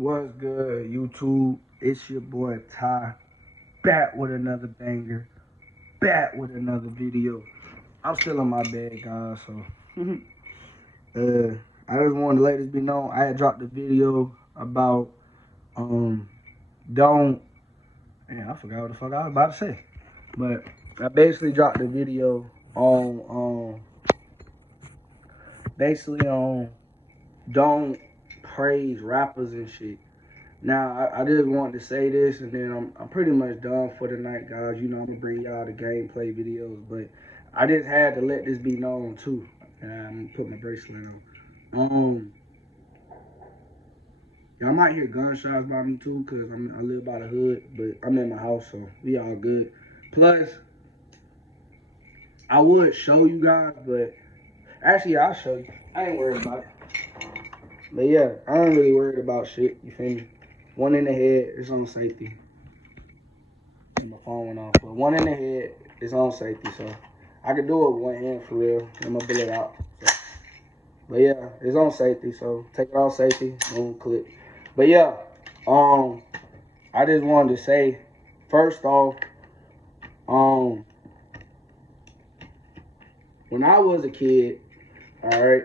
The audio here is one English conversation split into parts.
What's good, YouTube? It's your boy Ty, back with another banger, back with another video. I'm still in my bed, guys, so I just wanted to let this be known. I had dropped a video about don't I forgot what the fuck I was about to say. But I basically dropped a video on don't praise rappers and shit. Now, I just wanted to say this, and then I'm pretty much done for the night, guys. You know, I'm going to bring y'all the gameplay videos, but I just had to let this be known, too. And I'm going to put my bracelet on. Y'all might hear gunshots by me, too, because I live by the hood, but I'm in my house, so we all good. Plus, I would show you guys, but actually, I'll show you. I ain't worried about it. But yeah, I ain't really worried about shit, you feel me? One in the head, it's on safety. My phone went off, but one in the head is on safety, so I could do it with one hand for real. I'm gonna bill it out. So. But yeah, it's on safety, so take it off safety, boom, clip. But yeah, I just wanted to say, first off, when I was a kid, all right,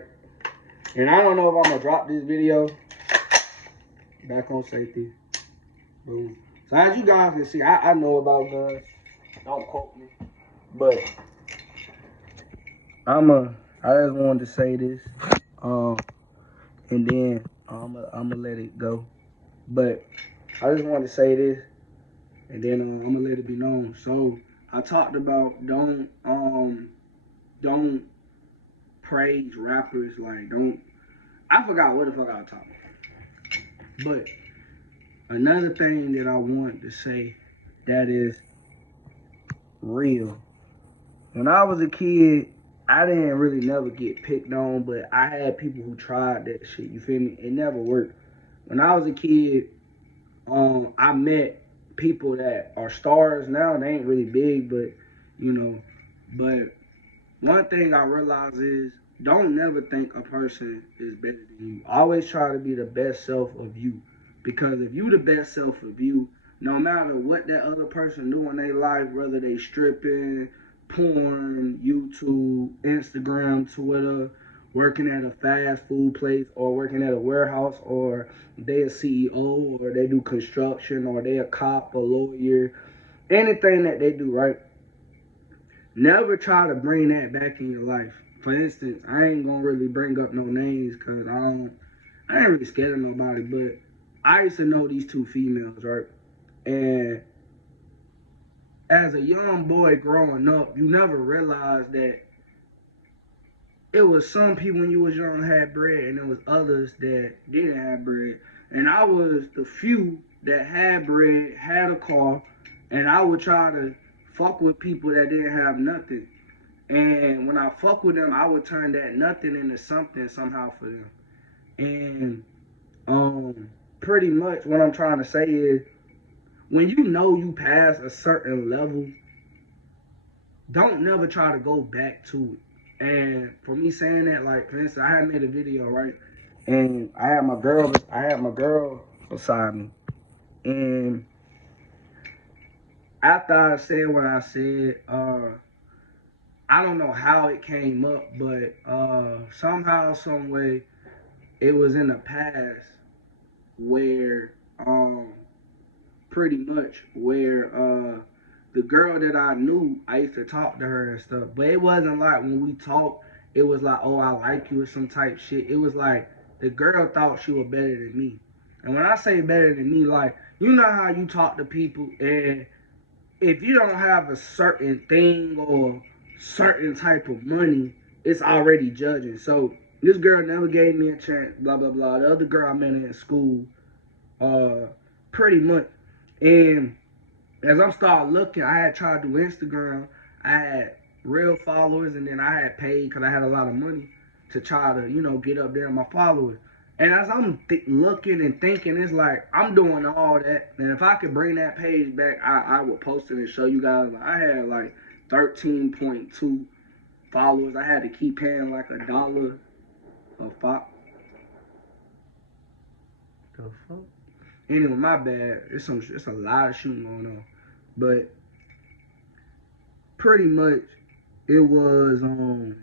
and I don't know if I'm gonna drop this video. Back on safety, boom. So as you guys can see, I know about guns. Don't quote me, but I just wanted to say this, and then I'm gonna let it go. But I just wanted to say this, and then I'm gonna let it be known. So I talked about don't praise rappers, like don't. I forgot what the fuck I was talking about. But another thing that I wanted to say that is real. When I was a kid, I didn't really never get picked on, but I had people who tried that shit. You feel me? It never worked. When I was a kid, I met people that are stars now. They ain't really big, but you know. But one thing I realize is don't never think a person is better than you. Always try to be the best self of you. Because if you the best self of you, no matter what that other person do in their life, whether they stripping, porn, YouTube, Instagram, Twitter, working at a fast food place, or working at a warehouse, or they a CEO, or they do construction, or they a cop, a lawyer, anything that they do, right? Never try to bring that back in your life. For instance, I ain't gonna really bring up no names because I ain't really scared of nobody, but I used to know these two females, right? And as a young boy growing up, you never realized that it was some people when you was young had bread and there was others that didn't have bread. And I was the few that had bread, had a car, and I would try to fuck with people that didn't have nothing. And when I fuck with them, I would turn that nothing into something somehow for them. And pretty much what I'm trying to say is when you know you pass a certain level, don't never try to go back to it. And for me saying that, like for instance, I had made a video, right? And I had my girl beside me. And after I said what I said, I don't know how it came up, but somehow, some way, it was in the past where pretty much where the girl that I knew, I used to talk to her and stuff, but it wasn't like when we talked, it was like, oh, I like you or some type shit. It was like the girl thought she was better than me. And when I say better than me, like, you know how you talk to people, and if you don't have a certain thing or certain type of money, it's already judging. So this girl never gave me a chance, blah blah blah. The other girl I met in school, pretty much. And as I'm started looking, I had tried to do Instagram. I had real followers, and then I had paid because I had a lot of money to try to, get up there in my followers. And as I'm looking and thinking, it's like I'm doing all that, and if I could bring that page back, I would post it and show you guys. Like, I had like 13.2 followers. I had to keep paying like $1 a pop. The fuck? Anyway, my bad. It's a lot of shooting going on, but pretty much it was And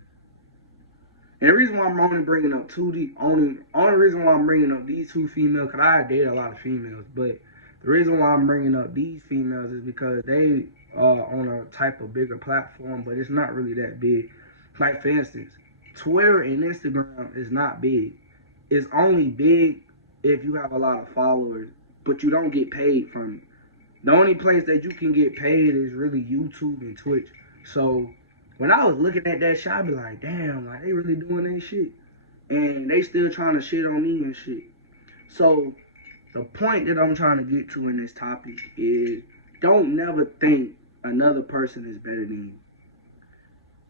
the reason why I'm only bringing up only reason why I'm bringing up these two females, cause I date a lot of females, but the reason why I'm bringing up these females is because they are on a type of bigger platform, but it's not really that big. Like for instance, Twitter and Instagram is not big. It's only big if you have a lot of followers, but you don't get paid from it. The only place that you can get paid is really YouTube and Twitch. So when I was looking at that shit, I be like, damn, like they really doing that shit. And they still trying to shit on me and shit. So the point that I'm trying to get to in this topic is don't never think another person is better than you.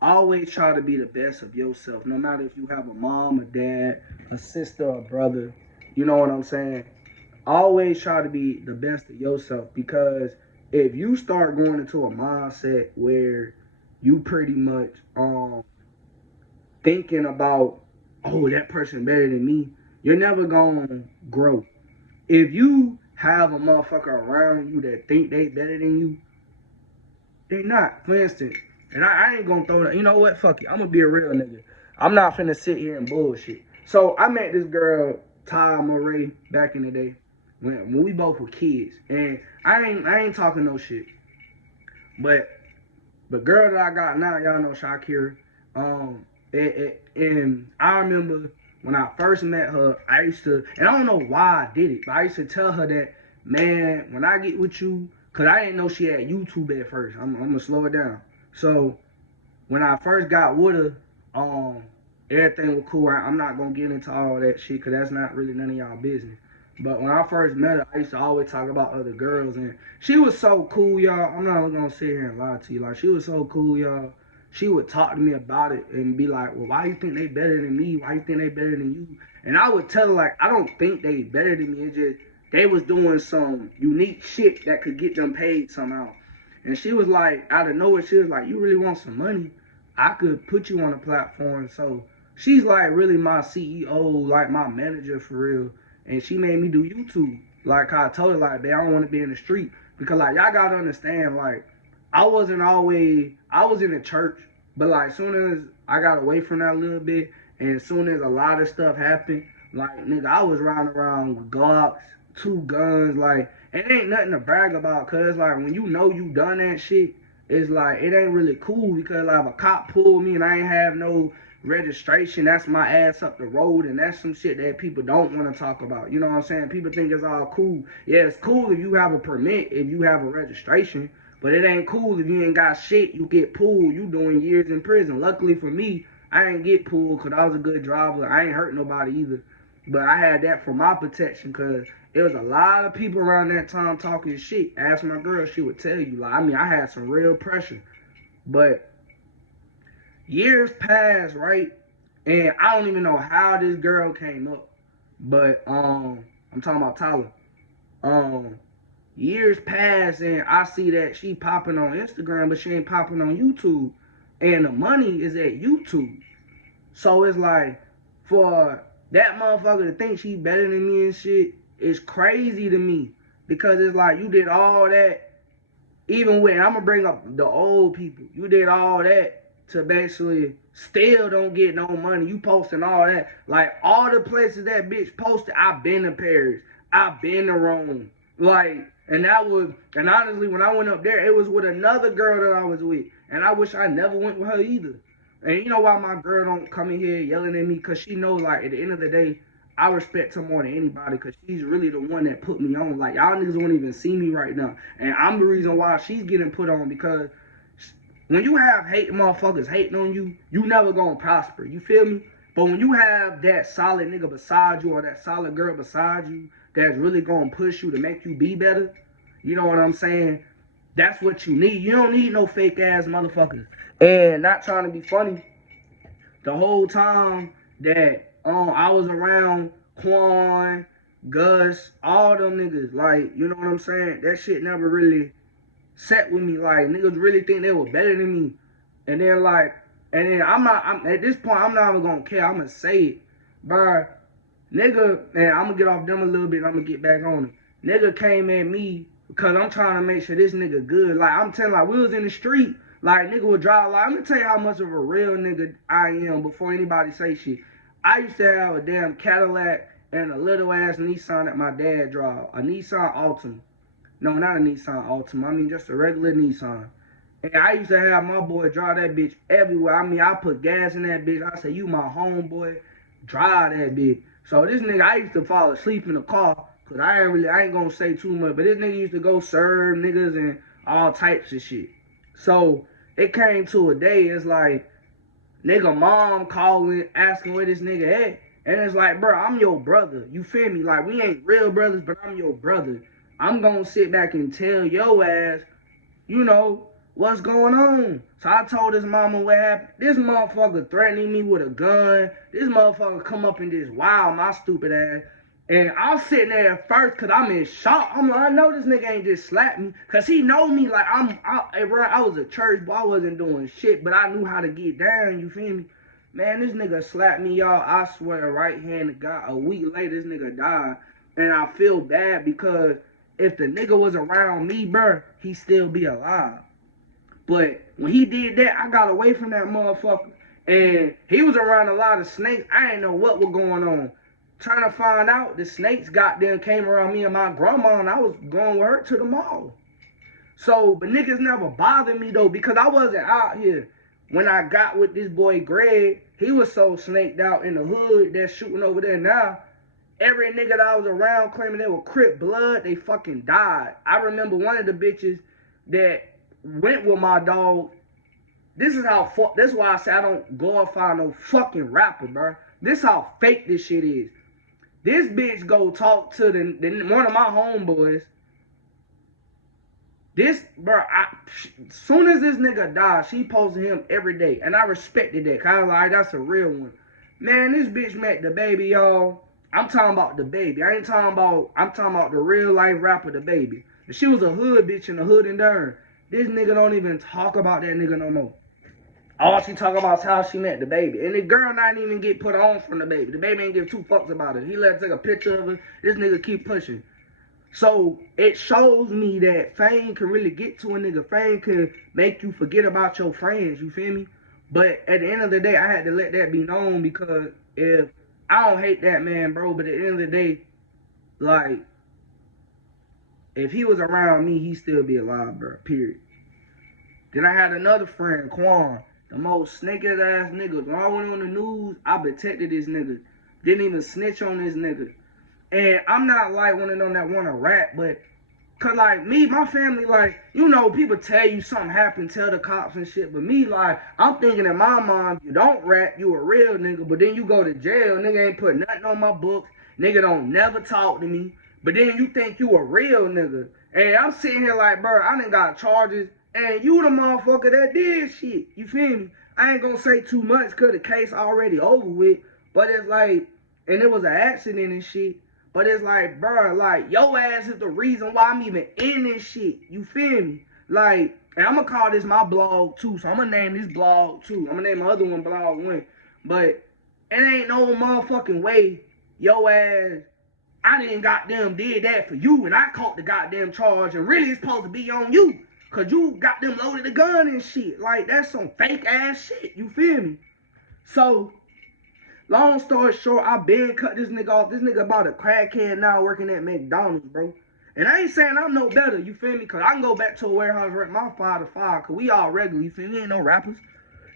Always try to be the best of yourself, no matter if you have a mom, a dad, a sister, a brother. You know what I'm saying? Always try to be the best of yourself, because if you start going into a mindset where you pretty much thinking about, oh, that person better than me, you're never gonna grow. If you have a motherfucker around you that think they better than you, they not. For instance, and I ain't gonna throw that. You know what? Fuck it. I'm gonna be a real nigga. I'm not finna sit here and bullshit. So I met this girl, Ty back in the day when we both were kids, and I ain't talking no shit. But the girl that I got now, y'all know Shakira. And I remember when I first met her, I used to, and I don't know why I did it, but I used to tell her that, man, when I get with you, cause I didn't know she had YouTube at first. I'm gonna slow it down. So when I first got with her, everything was cool. I'm not gonna get into all that shit, cause that's not really none of y'all business. But when I first met her, I used to always talk about other girls, and she was so cool, y'all. I'm not gonna sit here and lie to you. Like, she was so cool, y'all. She would talk to me about it and be like, well, why you think they better than me? Why you think they better than you? And I would tell her, like, I don't think they better than me. It's just they was doing some unique shit that could get them paid somehow. And she was like, out of nowhere, she was like, you really want some money? I could put you on a platform. So she's like really my CEO, like my manager for real. And she made me do YouTube. Like I told her, like, man, I don't want to be in the street. Because like y'all gotta understand, like, I was in the church, but like soon as I got away from that a little bit, and as soon as a lot of stuff happened, like nigga, I was riding around with Glocks, 2 guns, like it ain't nothing to brag about, cause like when you know you done that shit, it's like it ain't really cool, because like if a cop pulled me and I ain't have no registration, that's my ass up the road, and that's some shit that people don't want to talk about. You know what I'm saying? People think it's all cool. Yeah, it's cool if you have a permit, if you have a registration, but it ain't cool if you ain't got shit. You get pulled, you doing years in prison. Luckily for me, I ain't get pulled because I was a good driver. I ain't hurt nobody either. But I had that for my protection, because there was a lot of people around that time talking shit. Ask my girl, she would tell you. Like, I mean, I had some real pressure. But years passed, right? And I don't even know how this girl came up. But I'm talking about Tyler. Um Years pass and I see that she popping on Instagram, but she ain't popping on YouTube. And the money is at YouTube. So it's like, for that motherfucker to think she better than me and shit, is crazy to me. Because it's like, you did all that, even when, I'm gonna bring up the old people, you did all that to basically still don't get no money. You posting all that. Like, all the places that bitch posted, I've been to Paris. I've been to Rome. Like, and honestly, when I went up there, it was with another girl that I was with. And I wish I never went with her either. And you know why my girl don't come in here yelling at me? Because she knows, like, at the end of the day, I respect her more than anybody, because she's really the one that put me on. Like, y'all niggas won't even see me right now. And I'm the reason why she's getting put on, because when you have hate motherfuckers hating on you, you never gonna prosper. You feel me? But when you have that solid nigga beside you, or that solid girl beside you, that's really gonna push you to make you be better, you know what I'm saying? That's what you need. You don't need no fake ass motherfuckers. And not trying to be funny, the whole time that I was around Quan, Gus, all them niggas, like, you know what I'm saying? That shit never really set with me. Like, niggas really think they were better than me. And then like, and then I'm at this point, I'm not even gonna care. I'm gonna say it. But nigga, and I'm gonna get off them a little bit and I'm gonna get back on it. Nigga came at me because I'm trying to make sure this nigga good. Like, I'm telling, like, we was in the street. Like, nigga would drive. Like, I'm gonna tell you how much of a real nigga I am before anybody say shit. I used to have a damn Cadillac and a little ass Nissan that my dad drove. A Nissan Altima. No, not a Nissan Altima. I mean, just a regular Nissan. And I used to have my boy drive that bitch everywhere. I mean, I put gas in that bitch. I said, you my homeboy, drive that bitch. So this nigga, I used to fall asleep in the car. Cause I ain't gonna say too much. But this nigga used to go serve niggas and all types of shit. So it came to a day, it's like, nigga mom calling, asking where this nigga at. And it's like, bro, I'm your brother. You feel me? Like, we ain't real brothers, but I'm your brother. I'm gonna sit back and tell your ass, you know, what's going on. So I told his mama what happened. This motherfucker threatening me with a gun. This motherfucker come up and just wow my stupid ass. And I was sitting there at first because I'm in shock. I'm like, I know this nigga ain't just slapped me. Because he know me like I was a church boy. I wasn't doing shit, but I knew how to get down. You feel me? Man, this nigga slapped me, y'all. I swear, right hand to God. A week later, this nigga died. And I feel bad because if the nigga was around me, bro, he still be alive. But when he did that, I got away from that motherfucker. And he was around a lot of snakes. I didn't know what was going on. Trying to find out, the snakes goddamn came around me and my grandma, and I was going with her to the mall. So, but niggas never bothered me though, because I wasn't out here. When I got with this boy Greg, he was so snaked out in the hood that's shooting over there now. Every nigga that I was around claiming they were Crip blood, they fucking died. I remember one of the bitches that went with my dog. This is how that's why I say I don't glorify no fucking rapper, bro. This how fake this shit is. This bitch go talk to one of my homeboys. This, bro, soon as this nigga died, she posted him every day. And I respected that. Cause I was like, that's a real one. Man, this bitch met the baby, y'all. I'm talking about the baby. I'm talking about the real life rapper, the baby. She was a hood bitch in the hood and Durham. This nigga don't even talk about that nigga no more. All she talk about is how she met the baby. And the girl not even get put on from the baby. The baby ain't give two fucks about it. He let her take a picture of her. This nigga keep pushing. So it shows me that fame can really get to a nigga. Fame can make you forget about your friends, you feel me? But at the end of the day, I had to let that be known because if I don't hate that man, bro, but at the end of the day, like, if he was around me, he'd still be alive, bro, period. Then I had another friend, Quan, the most snake ass nigga. When I went on the news, I protected this nigga. Didn't even snitch on this nigga. And I'm not like one of them that want to rap, but cause like me, my family, like, you know, people tell you something happened, tell the cops and shit. But me, like, I'm thinking in my mind, you don't rap, you a real nigga, but then you go to jail, nigga ain't put nothing on my books, nigga don't never talk to me, but then you think you a real nigga. And I'm sitting here like, bro, I done got charges, and you the motherfucker that did shit, you feel me? I ain't gonna say too much cause the case already over with, but it's like, and it was an accident and shit. But it's like, bro, like, your ass is the reason why I'm even in this shit. You feel me? Like, and I'm going to call this my blog, too. So I'm going to name this blog, too. I'm going to name my other one blog 1. But it ain't no motherfucking way your ass, I didn't goddamn did that for you. And I caught the goddamn charge. And really it's supposed to be on you. Because you goddamn loaded the gun and shit. Like, that's some fake ass shit. You feel me? So, long story short, I been cut this nigga off. This nigga about a crackhead now working at McDonald's, bro. And I ain't saying I'm no better, you feel me? Because I can go back to a warehouse rep my 5 to 5. Because we all regular, you feel me? We ain't no rappers.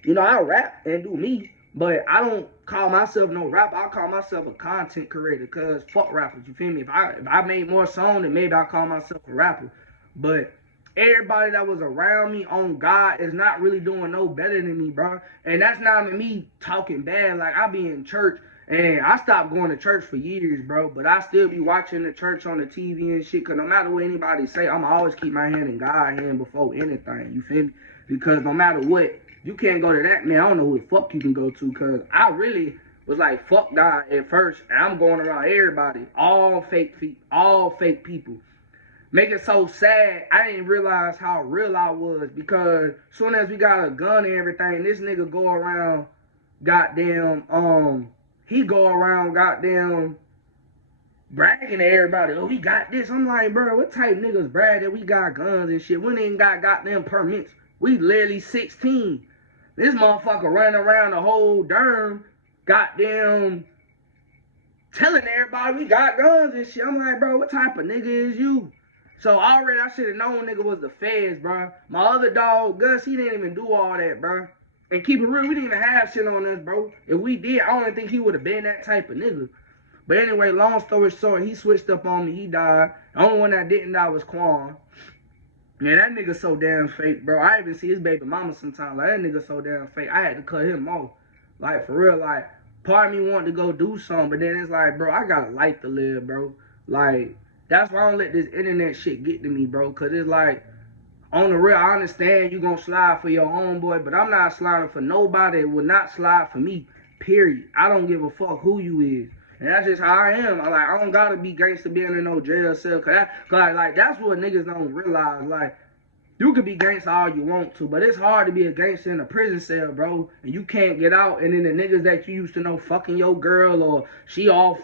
You know, I rap and do me. But I don't call myself no rapper. I call myself a content creator. Because fuck rappers, you feel me? If I made more songs, then maybe I call myself a rapper. But everybody that was around me on God is not really doing no better than me, bro. And that's not me talking bad. Like, I be in church, and I stopped going to church for years, bro. But I still be watching the church on the TV and shit. Because no matter what anybody say, I'ma always keep my hand in God's hand before anything. You feel me? Because no matter what, you can't go to that, man. I don't know who the fuck you can go to. Because I really was like, fuck God at first. And I'm going around everybody. All fake people. Make it so sad, I didn't realize how real I was because soon as we got a gun and everything, this nigga go around goddamn, he go around goddamn bragging to everybody, oh, we got this. I'm like, bro, what type of niggas brag that we got guns and shit? We ain't got goddamn permits. We literally 16. This motherfucker running around the whole derm, goddamn, telling everybody we got guns and shit. I'm like, bro, what type of nigga is you? So already I should have known nigga was the feds, bro. My other dog, Gus, he didn't even do all that, bro. And keep it real, we didn't even have shit on us, bro. If we did, I don't think he would have been that type of nigga. But anyway, long story short, he switched up on me. He died. The only one that didn't die was Quan. Man, that nigga so damn fake, bro. I even see his baby mama sometimes. Like, that nigga so damn fake. I had to cut him off. Like, for real, like, part of me wanted to go do something, but then it's like, bro, I got a life to live, bro. Like, that's why I don't let this internet shit get to me, bro. Because it's like, on the real, I understand you gonna slide for your homeboy, but I'm not sliding for nobody that will not slide for me, period. I don't give a fuck who you is. And that's just how I am. I don't gotta be gangster being in no jail cell. Cause that's what niggas don't realize. Like, you could be gangster all you want to, but it's hard to be a gangster in a prison cell, bro. And you can't get out, and then the niggas that you used to know fucking your girl, or she off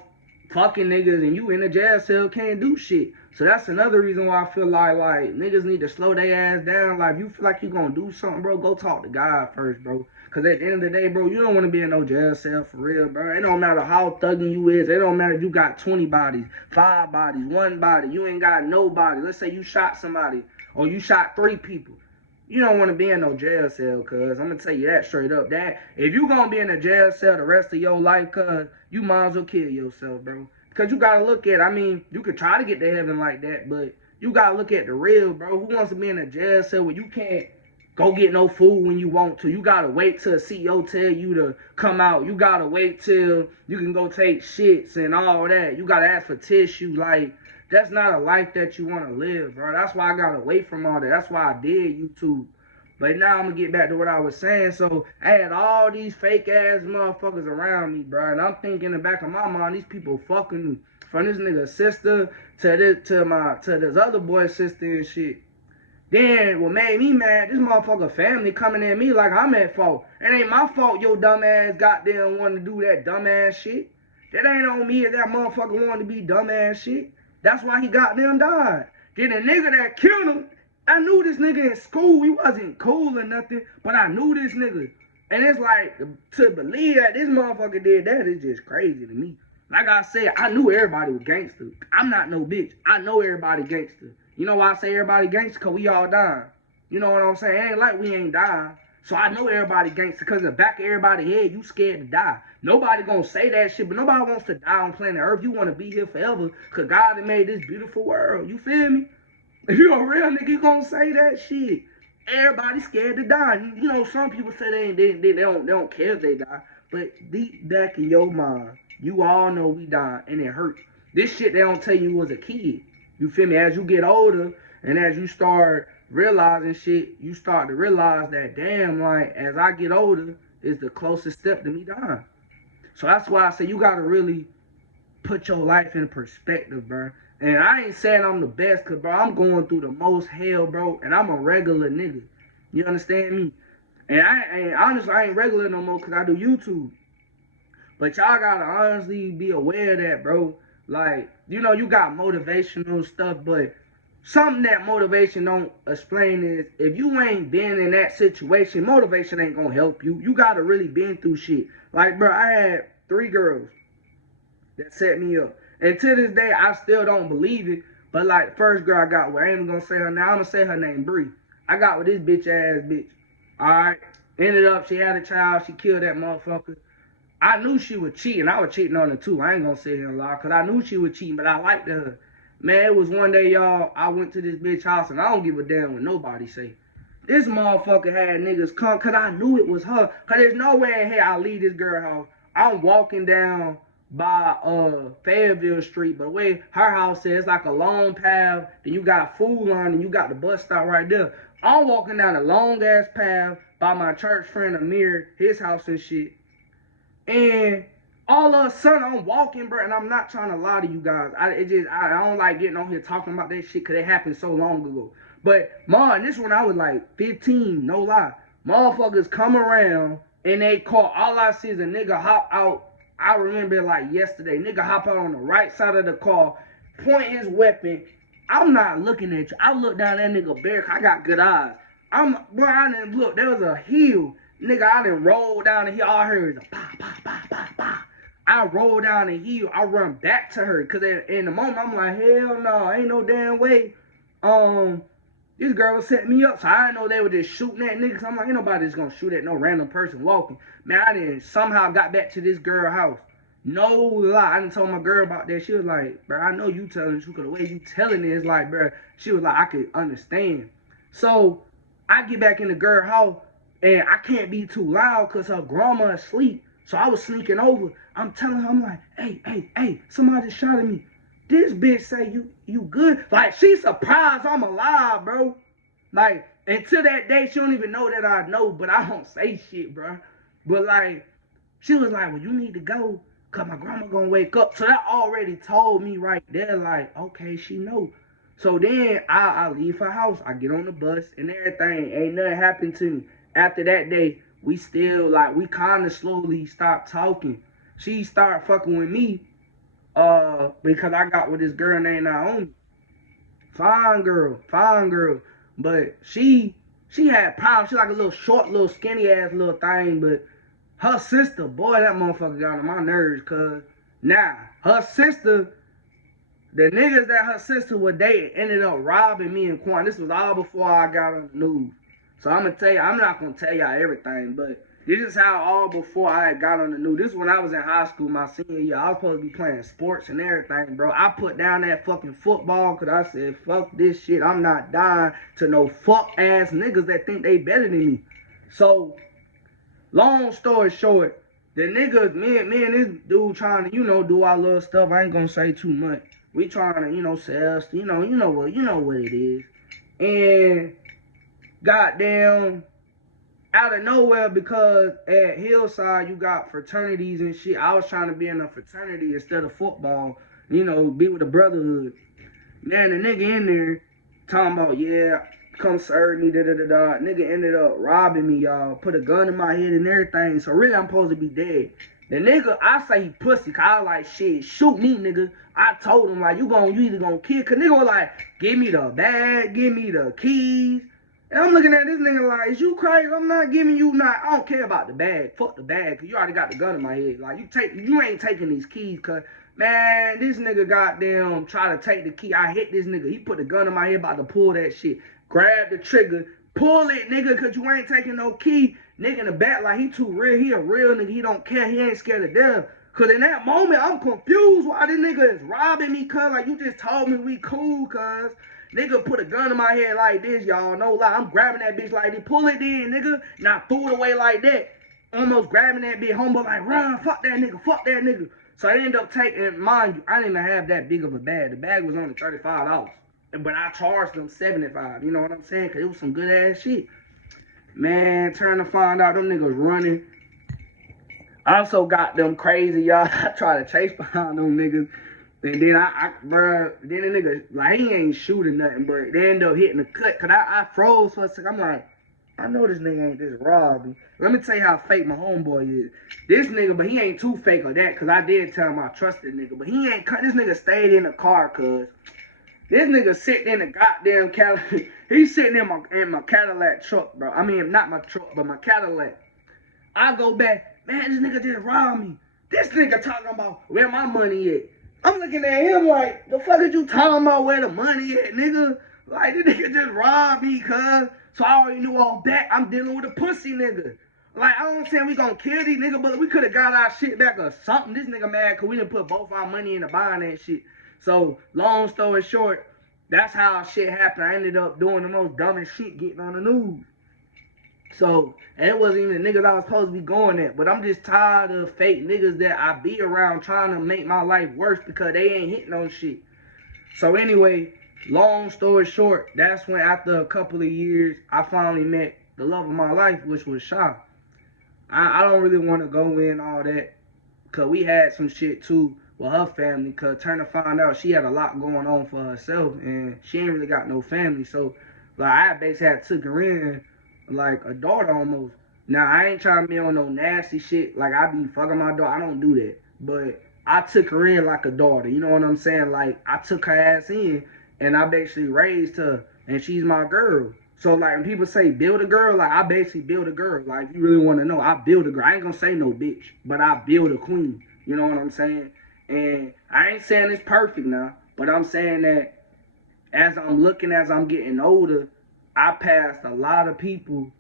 fucking niggas, and you in a jail cell can't do shit. So that's another reason why I feel like niggas need to slow their ass down. Like, if you feel like you gonna do something, bro, go talk to God first, bro. Cause at the end of the day, bro, you don't want to be in no jail cell for real, bro. It don't matter how thugging you is. It don't matter if you got 20 bodies, 5 bodies, 1 body. You ain't got no body. Let's say you shot somebody or you shot 3 people. You don't want to be in no jail cell, cuz. I'm going to tell you that straight up. That if you going to be in a jail cell the rest of your life, cuz, you might as well kill yourself, bro. Because you got to look at, I mean, you could try to get to heaven like that, but you got to look at the real, bro. Who wants to be in a jail cell where you can't go get no food when you want to? You got to wait till a CEO tell you to come out. You got to wait till you can go take shits and all that. You got to ask for tissue. Like, that's not a life that you want to live, bro. That's why I got away from all that. That's why I did YouTube. But now I'm going to get back to what I was saying. So I had all these fake ass motherfuckers around me, bro. And I'm thinking in the back of my mind, these people fucking me. From this nigga's sister to this other boy's sister and shit. Then what made me mad, this motherfucker family coming at me like I'm at fault. It ain't my fault your dumb ass goddamn wanted to do that dumb ass shit. That ain't on me if that motherfucker wanted to be dumb ass shit. That's why he goddamn died. Then the nigga that killed him, I knew this nigga in school. He wasn't cool or nothing, but I knew this nigga. And it's like, to believe that this motherfucker did that is just crazy to me. Like I said, I knew everybody was gangster. I'm not no bitch. I know everybody gangster. You know why I say everybody gangster? Because we all dying. You know what I'm saying? It ain't like we ain't dying. So I know everybody gangster because in the back of everybody's head, you scared to die. Nobody gonna say that shit, but nobody wants to die on planet Earth. You want to be here forever because God has made this beautiful world. You feel me? If you a real nigga, you gonna say that shit. Everybody scared to die. You know, some people say they don't care if they die. But deep back in your mind, you all know we died and it hurt. This shit they don't tell you as a kid. You feel me? As you get older and as you start realizing shit, you start to realize that, damn, like, as I get older, is the closest step to me dying. So that's why I say you gotta really put your life in perspective, bro. And I ain't saying I'm the best, cause, bro, I'm going through the most hell, bro, and I'm a regular nigga. You understand me? And honestly, I ain't regular no more because I do YouTube. But y'all gotta honestly be aware of that, bro. Like, you know, you got motivational stuff, but something that motivation don't explain is if you ain't been in that situation, motivation ain't gonna help you. You gotta really been through shit. Like, bro, I had 3 girls that set me up. And to this day, I still don't believe it. But like, first girl I got with, I ain't even gonna say her name. I'm gonna say her name, Bree. I got with this bitch ass bitch. Alright. Ended up, she had a child. She killed that motherfucker. I knew she was cheating. I was cheating on her too. I ain't gonna sit here and lie. Cause I knew she was cheating, but I liked her. Man, it was one day, y'all, I went to this bitch house and I don't give a damn what nobody say. This motherfucker had niggas come, cause I knew it was her. Cause there's no way in hell I leave this girl house. I'm walking down by Fayetteville Street, but the way her house is, it's like a long path, then you got Food Line, and you got the bus stop right there. I'm walking down a long ass path by my church friend Amir, his house and shit. And all of a sudden I'm walking, bro, and I'm not trying to lie to you guys. I don't like getting on here talking about that shit because it happened so long ago. But this one I was like 15, no lie. Motherfuckers come around and they call. All I see is a nigga hop out I remember it like yesterday. Nigga hop out on the right side of the car, point his weapon. I'm not looking at you. I look down that nigga bare. I got good eyes. Boy, I didn't look. There was a hill. Nigga, I didn't roll down the hill. All I heard is a pop, pop, pop, pop, pop. I roll down the hill. I run back to her. Cause in the moment, I'm like, hell no, ain't no damn way. This girl was setting me up, so I didn't know they were just shooting at niggas. I'm like, ain't nobody just gonna shoot at no random person walking. Man, I didn't somehow got back to this girl house. No lie. I didn't tell my girl about that. She was like, bro, I know you telling the truth. The way you telling it is like, bro, she was like, I could understand. So I get back in the girl house, and I can't be too loud because her grandma asleep. So I was sneaking over. I'm telling her, I'm like, hey, somebody just shot at me. This bitch say you good. Like, she surprised I'm alive, bro. Like, until that day, she don't even know that I know, but I don't say shit, bro. But, like, she was like, well, you need to go, because my grandma gonna wake up. So that already told me right there, like, okay, she know. So then I leave her house. I get on the bus and everything. Ain't nothing happened to me. After that day, we still, like, we kind of slowly stopped talking. She started fucking with me because I got with this girl named Naomi. Fine girl. But she had problems. She like a little short, little skinny ass little thing. But her sister, boy, that motherfucker got on my nerves. Cause now her sister, the niggas that her sister was dating ended up robbing me and Quan. This was all before I got on the news. So I'm gonna tell you, I'm not gonna tell y'all everything, but this is how all before I had got on the news. This is when I was in high school, my senior year. I was supposed to be playing sports and everything, bro. I put down that fucking football because I said, fuck this shit. I'm not dying to no fuck ass niggas that think they better than me. So, long story short, the niggas, me and this dude trying to, do our little stuff. I ain't gonna say too much. We trying to, sell, you know what it is. And goddamn, out of nowhere, because at Hillside you got fraternities and shit. I was trying to be in a fraternity instead of football, be with the brotherhood. Man, the nigga in there talking about, yeah, come serve me, da-da-da-da. Nigga ended up robbing me, y'all. Put a gun in my head and everything. So really, I'm supposed to be dead. The nigga, I say he pussy, cause I was like, shit, shoot me, nigga. I told him, like, you either gonna kill, cause nigga was like, give me the bag, give me the keys. And I'm looking at this nigga like, is you crazy? I'm not giving you I don't care about the bag. Fuck the bag, cause you already got the gun in my head. Like, you ain't taking these keys, cause man, this nigga goddamn try to take the key. I hit this nigga. He put the gun in my head, about to pull that shit. Grab the trigger. Pull it, nigga, cause you ain't taking no key. Nigga in the back like he too real. He a real nigga. He don't care. He ain't scared of death. Cause in that moment, I'm confused why this nigga is robbing me, cuz. Like, you just told me we cool, cuz. Nigga put a gun in my head like this, y'all. No lie. I'm grabbing that bitch like this. Pull it in, nigga. Now threw it away like that. Almost grabbing that bitch. Homeboy like, run. Fuck that nigga. So I ended up taking, mind you, I didn't even have that big of a bag. The bag was only $35. But I charged them $75. You know what I'm saying? Because it was some good ass shit. Man, turn to find out them niggas running. I also got them crazy, y'all. I tried to chase behind them niggas. And then then the nigga, like, he ain't shooting nothing, but they end up hitting the cut. Because I froze for a second. I'm like, I know this nigga ain't just robbed me. Let me tell you how fake my homeboy is. This nigga, but he ain't too fake of that, because I did tell him I trusted nigga. But he ain't, this nigga stayed in the car, cuz. This nigga sitting in the goddamn Cadillac. He's sitting in my Cadillac truck, bro. I mean, not my truck, but my Cadillac. I go back, man, this nigga just robbed me. This nigga talking about where my money at. I'm looking at him like, the fuck is you talking about where the money at, nigga? Like, this nigga just robbed me, cuz. So I already knew all that. I'm dealing with a pussy nigga. Like, I don't say we gonna kill these niggas, but we could have got our shit back or something. This nigga mad because we didn't put both our money into buying that shit. So, long story short, that's how shit happened. I ended up doing the most dumbest shit, getting on the news. So, and it wasn't even the niggas I was supposed to be going at. But I'm just tired of fake niggas that I be around trying to make my life worse because they ain't hitting on shit. So anyway, long story short, that's when after a couple of years, I finally met the love of my life, which was Shy. I don't really want to go in all that because we had some shit too with her family, because turn to find out she had a lot going on for herself and she ain't really got no family. So, like, I basically had took her in like a daughter almost. Now, I ain't trying to be on no nasty shit. Like, I be fucking my daughter. I don't do that. but I took her in like a daughter. You know what I'm saying? Like I took her ass in, and I basically raised her, and she's my girl. So like when people say build a girl, like I basically build a girl. Like if you really want to know, I build a girl. I ain't gonna say no bitch, but I build a queen. You know what I'm saying? And I ain't saying it's perfect now, but I'm saying that as I'm looking, as I'm getting older, I passed a lot of people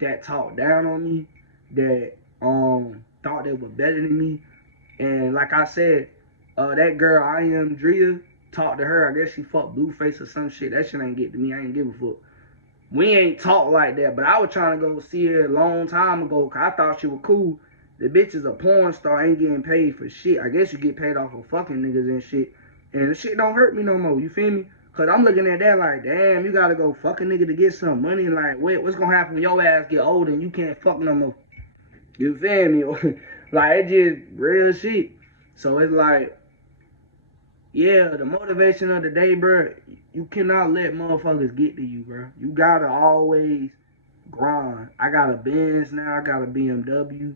that talked down on me, that thought they were better than me. And like I said, that girl I am Drea, talked to her. I guess she fucked Blueface or some shit. That shit ain't get to me. I ain't give a fuck. We ain't talk like that, but I was trying to go see her a long time ago because I thought she was cool. The bitch is a porn star, ain't getting paid for shit. I guess you get paid off of fucking niggas and shit. And the shit don't hurt me no more, you feel me? Because I'm looking at that like, damn, you gotta go fuck a nigga to get some money. Like, wait, what's gonna happen when your ass get older and you can't fuck no more? You feel me? Like, it just real shit. So it's like, yeah, the motivation of the day, bro, you cannot let motherfuckers get to you, bro. You gotta always grind. I got a Benz now, I got a BMW.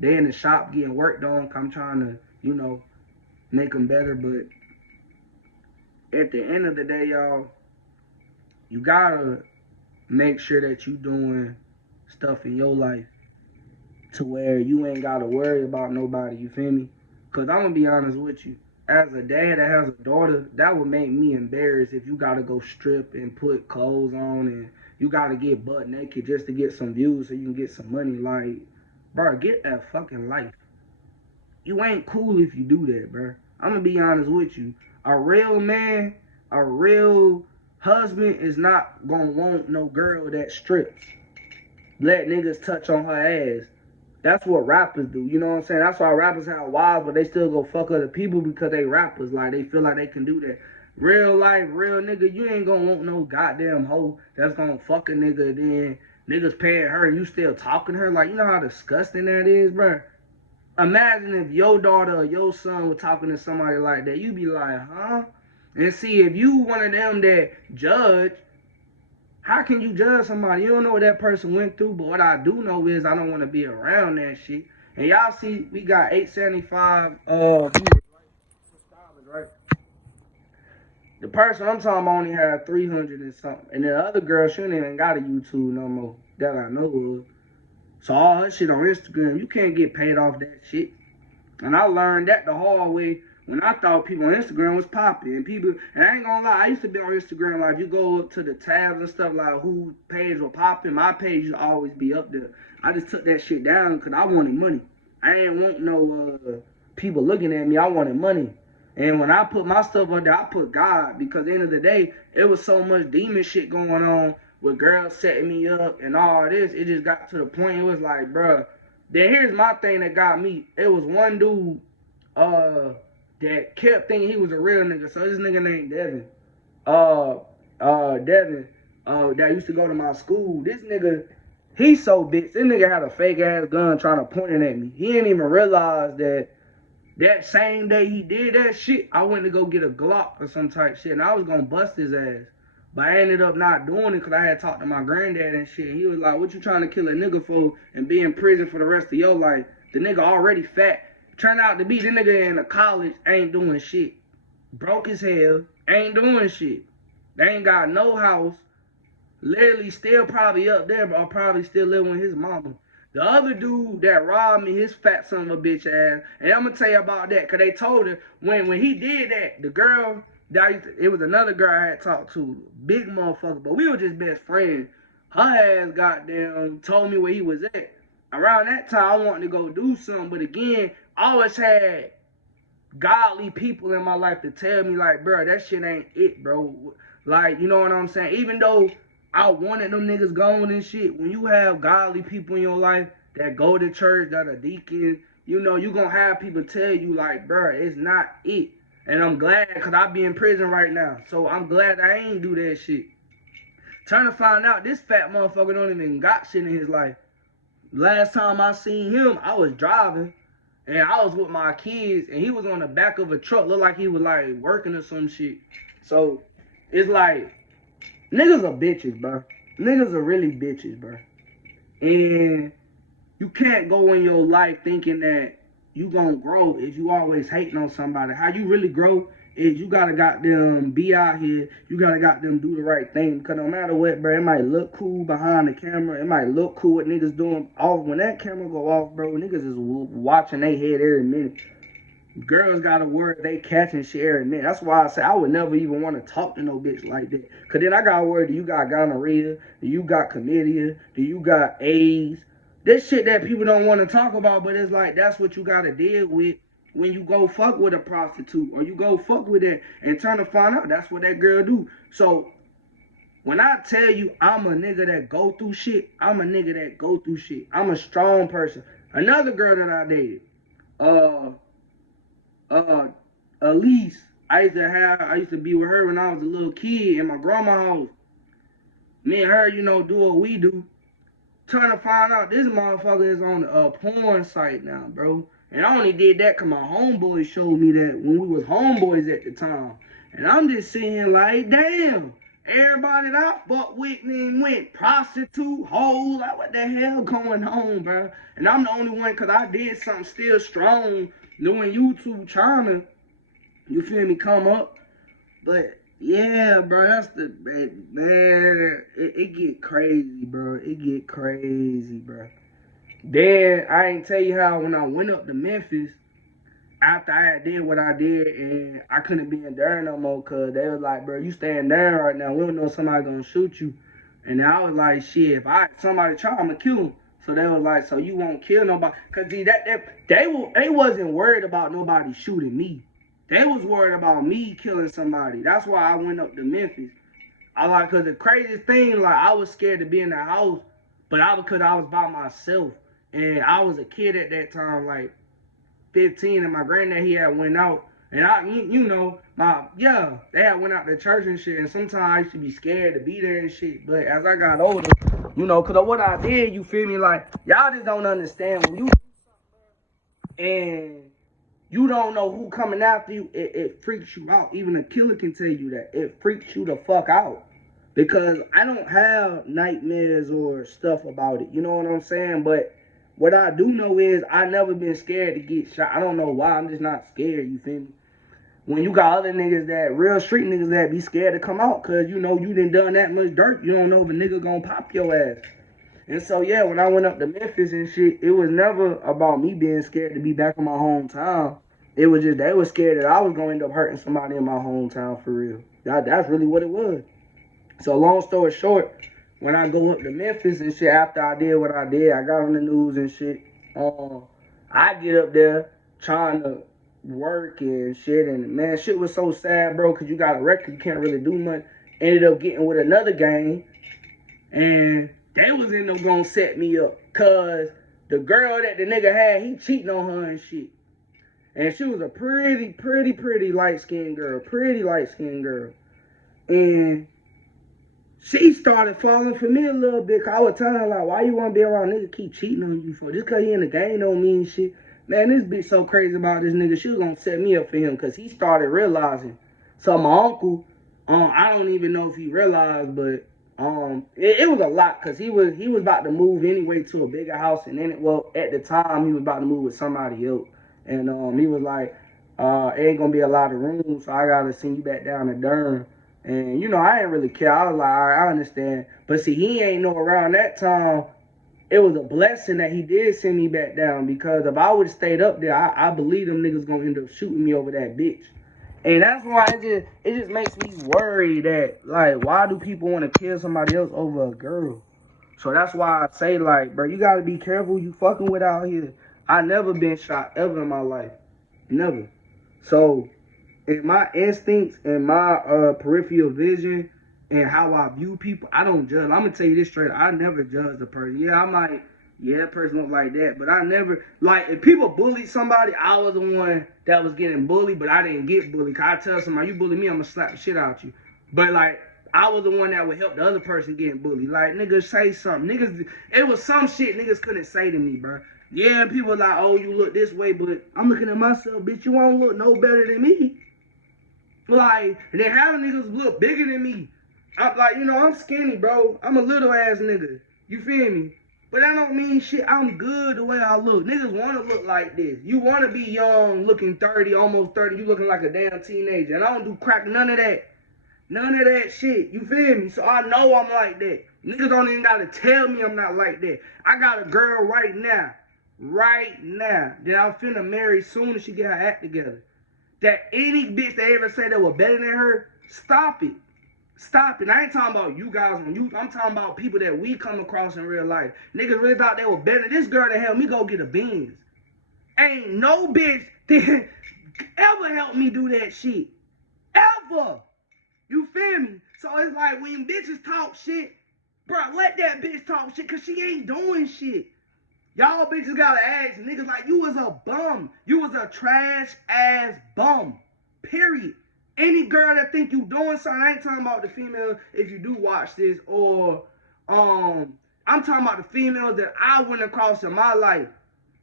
They in the shop getting worked on. I'm trying to, make them better. But at the end of the day, y'all, you gotta make sure that you doing stuff in your life to where you ain't gotta worry about nobody, you feel me? Cause I'm gonna be honest with you. As a dad that has a daughter, that would make me embarrassed if you gotta go strip and put clothes on and you gotta get butt naked just to get some views so you can get some money. Like, bro, get that fucking life. You ain't cool if you do that, bro. I'm gonna be honest with you. A real man, a real husband is not gonna want no girl that strips. Let niggas touch on her ass. That's what rappers do. You know what I'm saying? That's why rappers have wives, but they still go fuck other people because they rappers. Like, they feel like they can do that. Real life, real nigga, you ain't gonna want no goddamn hoe that's gonna fuck a nigga, then niggas paying her and you still talking to her. Like, you know how disgusting that is, bro? Imagine if your daughter or your son was talking to somebody like that. You be like, huh? And see, if you one of them that judge, how can you judge somebody? You don't know what that person went through, but what I do know is I don't want to be around that shit. And y'all see, we got 875 subscribers, right? The person I'm talking about only had 300 and something. And the other girl, she ain't even got a YouTube no more that I know of. So all her shit on Instagram, you can't get paid off that shit. And I learned that the hard way when I thought people on Instagram was popping. And people, and I ain't gonna lie, I used to be on Instagram, like, if you go up to the tabs and stuff, like, who page were popping, my page used to always be up there. I just took that shit down because I wanted money. I ain't want no people looking at me. I wanted money. And when I put my stuff up there, I put God, because at the end of the day, it was so much demon shit going on with girls setting me up and all this. It just got to the point, it was like, bruh. Then here's my thing that got me. It was one dude that kept thinking he was a real nigga. So this nigga named Devin. Devin, that used to go to my school. This nigga, he so bitch. This nigga had a fake ass gun trying to point it at me. He didn't even realize that same day he did that shit, I went to go get a Glock or some type shit, and I was gonna bust his ass. But I ended up not doing it because I had talked to my granddad and shit. And he was like, what you trying to kill a nigga for and be in prison for the rest of your life? The nigga already fat. Turned out to be the nigga in the college, ain't doing shit. Broke as hell, ain't doing shit. They ain't got no house. Literally still probably up there, but I'll probably still live with his mama. The other dude that robbed me, his fat son of a bitch ass, and I'm gonna tell you about that, cause they told her when he did that, the girl it was another girl I had talked to, big motherfucker, but we were just best friends. Her ass goddamn told me where he was at. Around that time, I wanted to go do something, but again, I always had godly people in my life to tell me, like, bro, that shit ain't it, bro. Like, you know what I'm saying? Even though I wanted them niggas gone and shit, when you have godly people in your life that go to church, that are deacons, you know, you gonna have people tell you, like, bro, it's not it. And I'm glad, because I be in prison right now. So I'm glad I ain't do that shit. Trying to find out, this fat motherfucker don't even got shit in his life. Last time I seen him, I was driving. And I was with my kids, and he was on the back of a truck. Looked like he was, like, working or some shit. So, it's like, niggas are bitches, bro. Niggas are really bitches, bro. And you can't go in your life thinking that you gonna grow if you always hating on somebody. How you really grow is you gotta goddamn be out here. You gotta goddamn do the right thing. Because no matter what, bro, it might look cool behind the camera. It might look cool what niggas doing off. When that camera go off, bro, niggas is watching their head every minute. Girls got a word they catching shit every minute. That's why I say I would never even want to talk to no bitch like that. Cause then I got a word, do you got gonorrhea? Do you got chlamydia? Do you got AIDS? This shit that people don't want to talk about, but it's like that's what you gotta deal with when you go fuck with a prostitute or you go fuck with that and turn to find out that's what that girl do. So when I tell you I'm a nigga that go through shit, I'm a nigga that go through shit. I'm a strong person. Another girl that I dated, uh uh Elise. I used to be with her when I was a little kid in my grandma's house. Me and her, do what we do. Trying to find out this motherfucker is on a porn site now, bro. And I only did that because my homeboy showed me that when we was homeboys at the time. And I'm just sitting like, damn, everybody that I fucked with and went prostitute, hoes, like what the hell going on, bro? And I'm the only one because I did something still strong doing YouTube trying to, you feel me, come up. But yeah, bro, that's the man. It get crazy, bro. It get crazy, bro. Then I ain't tell you how when I went up to Memphis after I did what I did and I couldn't be in there no more because they was like, bro, you staying there right now. We don't know if somebody gonna shoot you. And I was like, shit, if somebody try, I'ma kill him. So they was like, so you won't kill nobody? Cause see, they wasn't worried about nobody shooting me. They was worried about me killing somebody. That's why I went up to Memphis. Cause the craziest thing, like I was scared to be in the house, but because I was by myself. And I was a kid at that time, like 15, and my granddad, he had went out. And they had went out to church and shit. And sometimes I used to be scared to be there and shit. But as I got older, cause of what I did, you feel me? Like, y'all just don't understand when you and you don't know who coming after you, it freaks you out. Even a killer can tell you that. It freaks you the fuck out. Because I don't have nightmares or stuff about it. You know what I'm saying? But what I do know is I never been scared to get shot. I don't know why. I'm just not scared, you feel me? When you got other niggas real street niggas that be scared to come out because you done that much dirt. You don't know if a nigga gonna pop your ass. And so, yeah, when I went up to Memphis and shit, it was never about me being scared to be back in my hometown. It was just they were scared that I was going to end up hurting somebody in my hometown for real. That's really what it was. So, long story short, when I go up to Memphis and shit, after I did what I did, I got on the news and shit. I get up there trying to work and shit, and man, shit was so sad, bro, because you got a record, you can't really do much. Ended up getting with another gang, and they was in them gonna set me up, cause the girl that the nigga had, he cheating on her and shit. And she was a pretty light-skinned girl, And she started falling for me a little bit, cause I was telling her, like, why you wanna be around a nigga keep cheating on you for? Just cause he in the gang don't mean shit. Man, this bitch so crazy about this nigga, she was gonna set me up for him, cause he started realizing. So my uncle, I don't even know if he realized, but it was a lot, cause he was about to move anyway to a bigger house, and then at the time he was about to move with somebody else, and he was like, ain't gonna be a lot of room, so I gotta send you back down to Durham. And I didn't really care. I was like, all right, I understand. But see, he ain't know around that time. It was a blessing that he did send me back down, because if I would have stayed up there, I believe them niggas gonna end up shooting me over that bitch. And that's why it just makes me worry that, like, why do people want to kill somebody else over a girl? So that's why I say, like, bro, you got to be careful you fucking with out here. I never been shot ever in my life. Never. So in my instincts and my peripheral vision and how I view people, I don't judge. I'm going to tell you this straight. I never judge a person. Yeah, I might, that person look like that. But I never, like, if people bully somebody, I was the one that was getting bullied, but I didn't get bullied. Because I tell somebody, you bully me, I'm going to slap the shit out you. But, like, I was the one that would help the other person getting bullied. Like, niggas say something. It was some shit niggas couldn't say to me, bro. Yeah, people were like, oh, you look this way, but I'm looking at myself, bitch, you won't look no better than me. Like, they have niggas look bigger than me. I'm like, I'm skinny, bro. I'm a little ass nigga. You feel me? But that don't mean shit. I'm good the way I look. Niggas want to look like this. You want to be young, looking 30, almost 30. You looking like a damn teenager. And I don't do crack, none of that. None of that shit. You feel me? So I know I'm like that. Niggas don't even got to tell me I'm not like that. I got a girl right now. Right now. That I'm finna marry soon as she get her act together. That any bitch that ever said they were better than her, stop it. Stop it. I ain't talking about you guys on YouTube. I'm talking about people that we come across in real life. Niggas really thought they were better. This girl that helped me go get a Benz. Ain't no bitch that ever helped me do that shit. Ever. You feel me? So it's like when bitches talk shit, bro, let that bitch talk shit because she ain't doing shit. Y'all bitches gotta ask niggas like you was a bum. You was a trash ass bum. Period. Any girl that think you doing something, I ain't talking about the female if you do watch this, or I'm talking about the females that I went across in my life.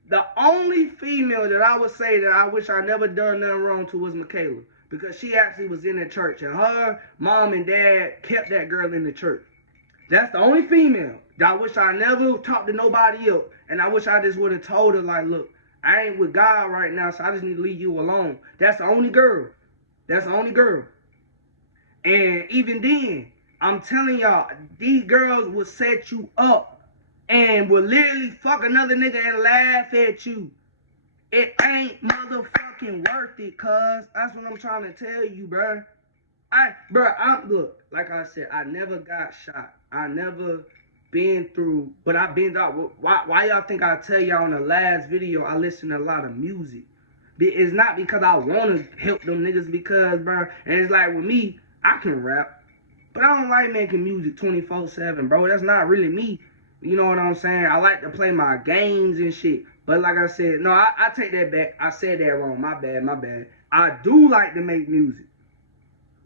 The only female that I would say that I wish I never done nothing wrong to was Michaela. Because she actually was in the church. And her mom and dad kept that girl in the church. That's the only female that I wish I never talked to nobody else. And I wish I just would have told her, like, look, I ain't with God right now, so I just need to leave you alone. That's the only girl. That's the only girl. And even then, I'm telling y'all, these girls will set you up and will literally fuck another nigga and laugh at you. It ain't motherfucking worth it, cuz. That's what I'm trying to tell you, bruh. Look, like I said, I never got shot. I never been through, but I've been out. Why y'all think I tell y'all in the last video I listen to a lot of music? It's not because I want to help them niggas, because, bro, and it's like with me, I can rap, but I don't like making music 24/7, bro. That's not really me. You know what I'm saying? I like to play my games and shit. But like I said, no, I take that back. I said that wrong. My bad. I do like to make music.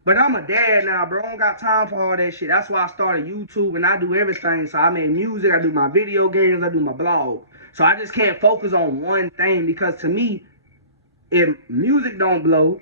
But I'm a dad now, bro. I don't got time for all that shit. That's why I started YouTube and I do everything. So I make music, I do my video games, I do my blog. So I just can't focus on one thing, because to me, if music don't blow,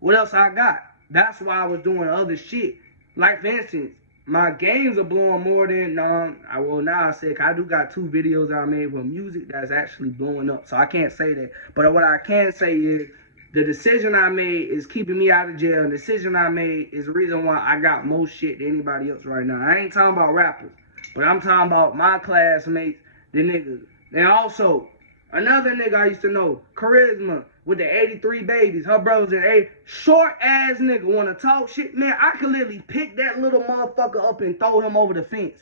what else I got? That's why I was doing other shit. Like, for instance, my games are blowing more than, now I said, I do got 2 videos I made with music that's actually blowing up. So I can't say that. But what I can say is, the decision I made is keeping me out of jail. The decision I made is the reason why I got more shit than anybody else right now. I ain't talking about rappers, but I'm talking about my classmates, the niggas. And also, another nigga I used to know, Charisma, with the 83 babies, her brothers in 8, short ass nigga wanna talk shit, man. I could literally pick that little motherfucker up and throw him over the fence.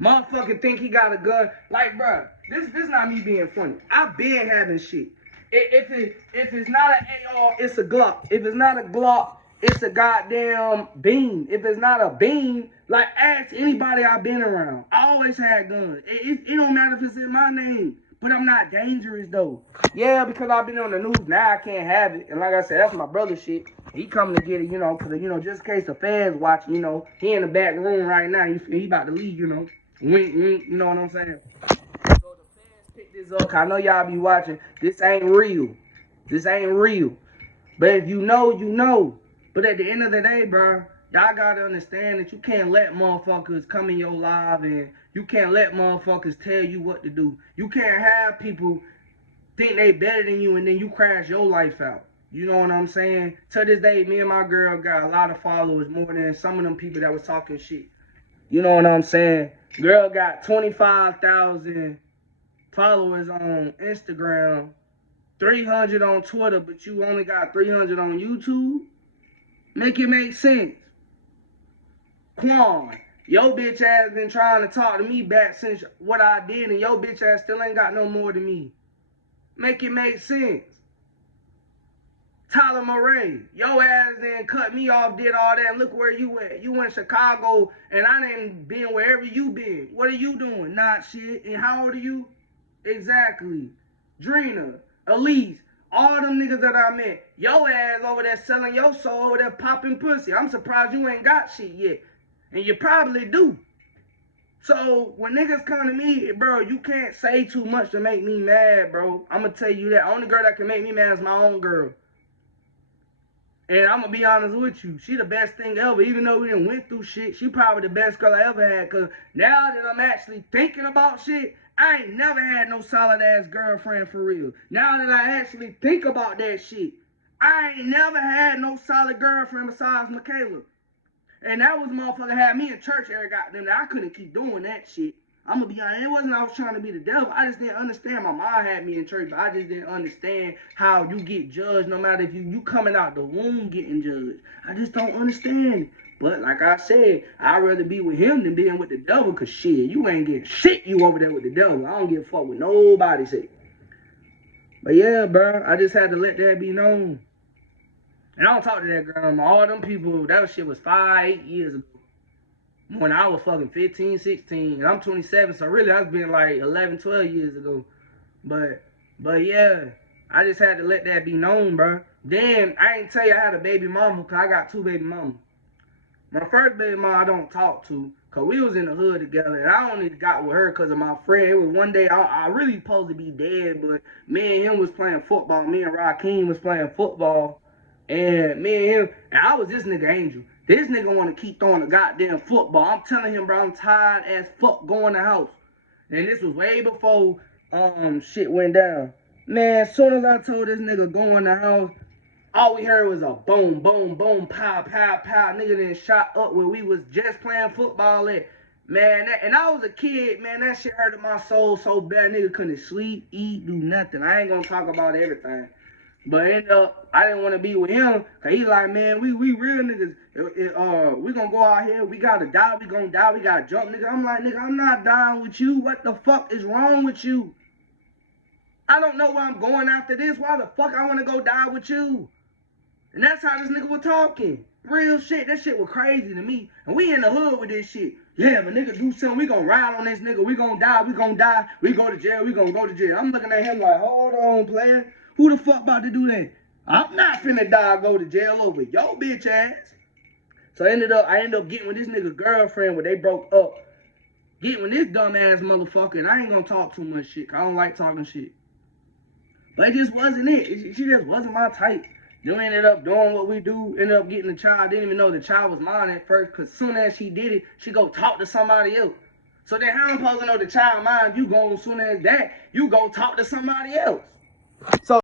Motherfucker think he got a gun. Like, bro, this not me being funny. I been having shit. If it's not an AR, it's a Glock. If it's not a Glock, it's a goddamn beam. If it's not a beam, like, ask anybody I've been around. I always had guns. It don't matter if it's in my name. But I'm not dangerous, though. Yeah, because I've been on the news, now I can't have it. And like I said, that's my brother's shit. He coming to get it, because, just in case the feds watching, he in the back room right now. He about to leave, Wink, wink, you know what I'm saying? So the fans pick this up. I know y'all be watching. This ain't real. This ain't real. But if you know, you know. But at the end of the day, bro, y'all gotta understand that you can't let motherfuckers come in your live, and you can't let motherfuckers tell you what to do. You can't have people think they better than you and then you crash your life out. You know what I'm saying? To this day, me and my girl got a lot of followers, more than some of them people that was talking shit. You know what I'm saying? Girl got 25,000 followers on Instagram, 300 on Twitter, but you only got 300 on YouTube? Make it make sense. Quan, your bitch ass been trying to talk to me back since what I did, and your bitch ass still ain't got no more than me. Make it make sense. Tyler Murray, your ass then cut me off, did all that. Look where you at. You in Chicago, and I didn't been wherever you been. What are you doing? Not shit. And how old are you? Exactly. Drina, Elise, all them niggas that I met. Your ass over there selling your soul, over there popping pussy. I'm surprised you ain't got shit yet. And you probably do. So when niggas come to me, bro, you can't say too much to make me mad, bro. I'm going to tell you that. Only girl that can make me mad is my own girl. And I'm gonna be honest with you, she the best thing ever. Even though we done went through shit, she probably the best girl I ever had. Cause now that I'm actually thinking about shit, I ain't never had no solid ass girlfriend for real. Now that I actually think about that shit, I ain't never had no solid girlfriend besides Michaela. And that was motherfucker had me in church every goddamn day. I couldn't keep doing that shit. I'm gonna be honest, it wasn't I was trying to be the devil. I just didn't understand. My mom had me in church, but I just didn't understand how you get judged no matter if you coming out the womb getting judged. I just don't understand it. But like I said, I'd rather be with him than being with the devil, cause shit, you ain't getting shit you over there with the devil. I don't give a fuck what nobody say. But yeah, bro, I just had to let that be known. And I don't talk to that girl. All them people, that shit was 5, 8 years ago. When I was fucking 15, 16, and I'm 27, so really that's been like 11, 12 years ago. But yeah, I just had to let that be known, bro. Then I ain't tell you I had a baby mama, cause I got 2 baby mamas. My first baby mama I don't talk to, cause we was in the hood together, and I only got with her cause of my friend. It was one day I really supposed to be dead, but me and him was playing football. Me and Rakeem was playing football, and me and him, and I was this nigga Angel. This nigga want to keep throwing a goddamn football. I'm telling him, bro, I'm tired as fuck going to the house. And this was way before shit went down. Man, as soon as I told this nigga go in the house, all we heard was a boom, boom, boom, pow, pow, pow. Nigga then shot up where we was just playing football at. Man, and I was a kid, man, that shit hurted my soul so bad. Nigga couldn't sleep, eat, do nothing. I ain't gonna talk about everything. But end up, I didn't want to be with him. Cause he like, man, we real niggas. We gonna go out here. We gotta die. We gonna die. We gotta jump, nigga. I'm like, nigga, I'm not dying with you. What the fuck is wrong with you? I don't know where I'm going after this. Why the fuck I want to go die with you? And that's how this nigga was talking. Real shit. That shit was crazy to me. And we in the hood with this shit. Yeah, but nigga do something. We gonna ride on this nigga. We gonna die. We gonna die. We go to jail. We gonna go to jail. I'm looking at him like, hold on, player. Who the fuck about to do that? I'm not finna die or go to jail over your bitch ass. So I ended up getting with this nigga girlfriend when they broke up. Getting with this dumb ass motherfucker. And I ain't gonna talk too much shit. Cause I don't like talking shit. But it just wasn't it. She just wasn't my type. Then we ended up doing what we do, ended up getting the child. Didn't even know the child was mine at first, because soon as she did it, she go talk to somebody else. So then how I'm supposed to know the child mine? You go, as soon as that, you go talk to somebody else. So